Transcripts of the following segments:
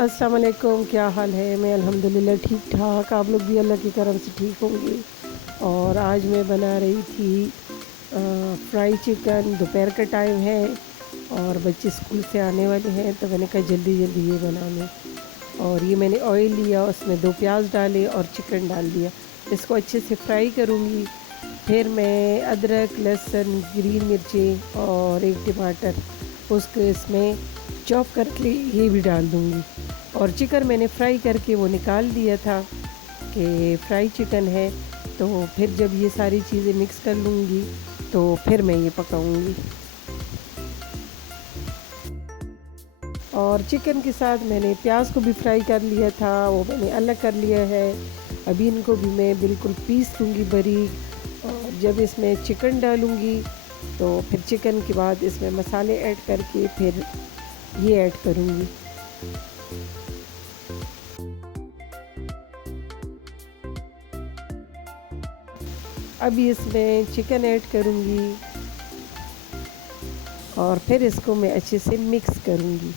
अस्सलाम वालेकुम, क्या हाल है। मैं अल्हम्दुलिल्लाह ठीक ठाक, आप लोग भी अल्लाह की करम से ठीक होंगे। और आज मैं बना रही थी फ्राई चिकन। दोपहर का टाइम है और बच्चे स्कूल से आने वाले हैं, तो मैंने कहा जल्दी जल्दी ये बना लूँ। और ये मैंने ऑयल लिया, उसमें 2 प्याज डाले और चिकन डाल दिया। इसको अच्छे से फ्राई करूँगी। फिर मैं अदरक, लहसुन, ग्रीन मिर्ची और 1 टमाटर उसको इसमें चॉप करके ये भी डाल दूँगी। और चिकन मैंने फ्राई करके वो निकाल दिया था कि फ्राई चिकन है। तो फिर जब ये सारी चीज़ें मिक्स कर लूँगी तो फिर मैं ये पकाऊँगी। और चिकन के साथ मैंने प्याज को भी फ्राई कर लिया था, वो मैंने अलग कर लिया है। अभी इनको भी मैं बिल्कुल पीस लूँगी बारीक। और जब इसमें चिकन डालूँगी तो फिर चिकन के बाद इसमें मसाले ऐड करके फिर ये ऐड करूँगी। अभी इसमें चिकन ऐड करूँगी और फिर इसको मैं अच्छे से मिक्स करूँगी।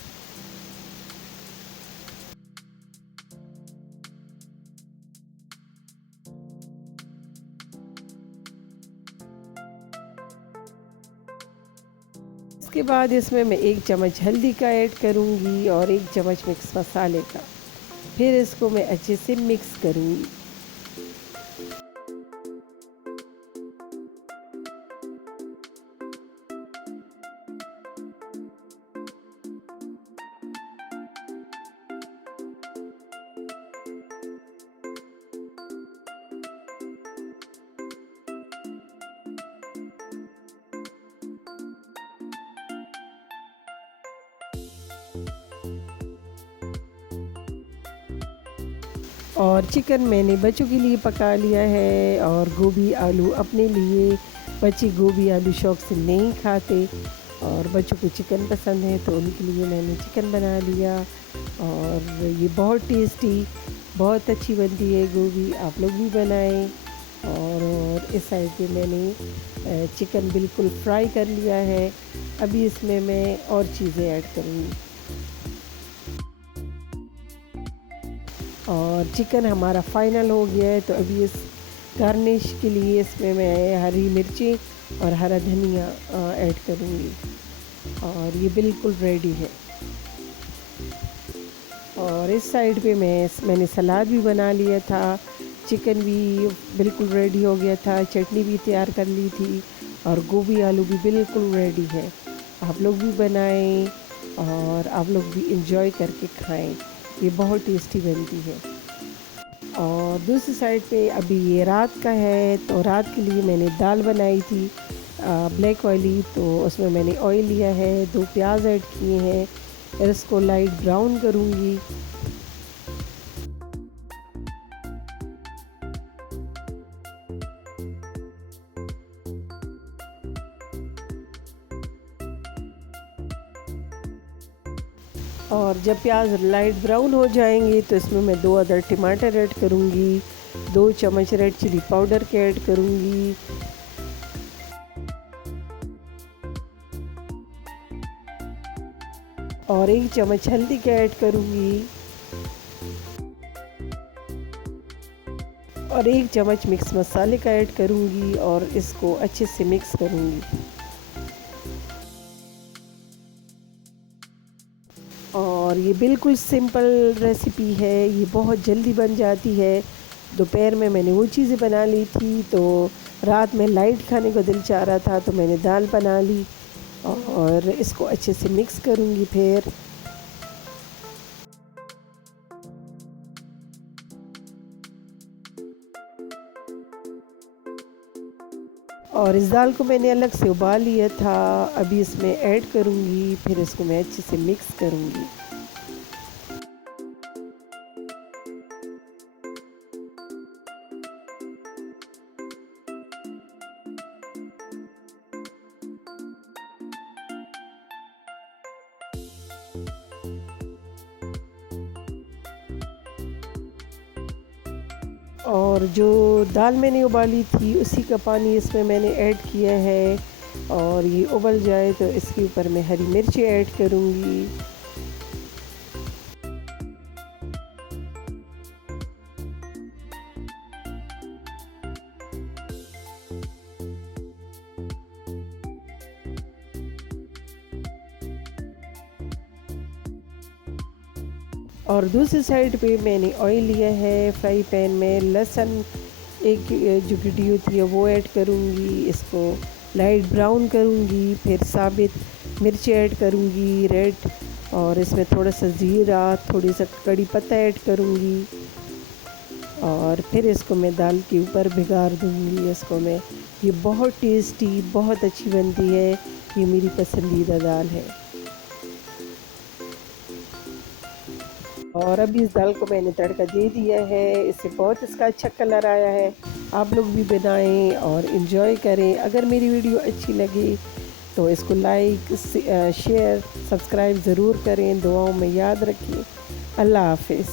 इसके बाद इसमें मैं 1 चम्मच हल्दी का ऐड करूँगी और 1 चम्मच मिक्स मसाले का। फिर इसको मैं अच्छे से मिक्स करूँगी। और चिकन मैंने बच्चों के लिए पका लिया है और गोभी आलू अपने लिए। बच्चे गोभी आलू शौक़ से नहीं खाते और बच्चों को चिकन पसंद है, तो उनके लिए मैंने चिकन बना लिया। और ये बहुत टेस्टी, बहुत अच्छी बनती है गोभी, आप लोग भी बनाएं। और इस साइड पे मैंने चिकन बिल्कुल फ्राई कर लिया है। अभी इसमें मैं और चीज़ें ऐड करूँगी। और चिकन हमारा फाइनल हो गया है, तो अभी इस गार्निश के लिए इसमें मैं हरी मिर्ची और हरा धनिया ऐड करूँगी। और ये बिल्कुल रेडी है। और इस साइड पे मैंने सलाद भी बना लिया था। चिकन भी बिल्कुल रेडी हो गया था, चटनी भी तैयार कर ली थी और गोभी आलू भी बिल्कुल रेडी है। आप लोग भी बनाएं और आप लोग भी इंजॉय करके खाएं। ये बहुत टेस्टी बनती है। और दूसरी साइड पे अभी ये रात का है, तो रात के लिए मैंने दाल बनाई थी ब्लैक वाली। तो उसमें मैंने ऑयल लिया है, 2 प्याज ऐड किए हैं, फिर इसको लाइट ब्राउन करूँगी। और जब प्याज लाइट ब्राउन हो जाएंगे तो इसमें मैं 2 अदर टमाटर ऐड करूँगी, 2 चम्मच रेड चिली पाउडर के ऐड करूँगी। और 1 चम्मच हल्दी का ऐड करूँगी और 1 चम्मच मिक्स मसाले का ऐड करूँगी और इसको अच्छे से मिक्स करूँगी। और ये बिल्कुल सिंपल रेसिपी है, ये बहुत जल्दी बन जाती है। दोपहर में मैंने वो चीज़ें बना ली थी, तो रात में लाइट खाने को दिल चाह रहा था, तो मैंने दाल बना ली। और इसको अच्छे से मिक्स करूँगी फिर। और इस दाल को मैंने अलग से उबाल लिया था, अभी इसमें ऐड करूँगी, फिर इसको मैं अच्छे से मिक्स करूँगी। और जो दाल मैंने उबाली थी उसी का पानी इसमें मैंने ऐड किया है। और ये उबल जाए तो इसके ऊपर मैं हरी मिर्ची ऐड करूँगी। और दूसरी साइड पे मैंने ऑयल लिया है। फ्राई पैन में लहसुन एक जो गिटी होती है वो ऐड करूँगी, इसको लाइट ब्राउन करूँगी, फिर साबित मिर्च ऐड करूँगी रेड, और इसमें थोड़ा सा ज़ीरा, थोड़ी सा कड़ी पत्ता ऐड करूँगी, और फिर इसको मैं दाल के ऊपर भिगार दूँगी। इसको मैं, ये बहुत टेस्टी, बहुत अच्छी बनती है, ये मेरी पसंदीदा दाल है। और अभी इस दाल को मैंने तड़का दे दिया है, इससे बहुत इसका अच्छा कलर आया है। आप लोग भी बनाएं और इन्जॉय करें। अगर मेरी वीडियो अच्छी लगे तो इसको लाइक, शेयर, सब्सक्राइब ज़रूर करें। दुआओं में याद रखिए। अल्लाह हाफ़िज़।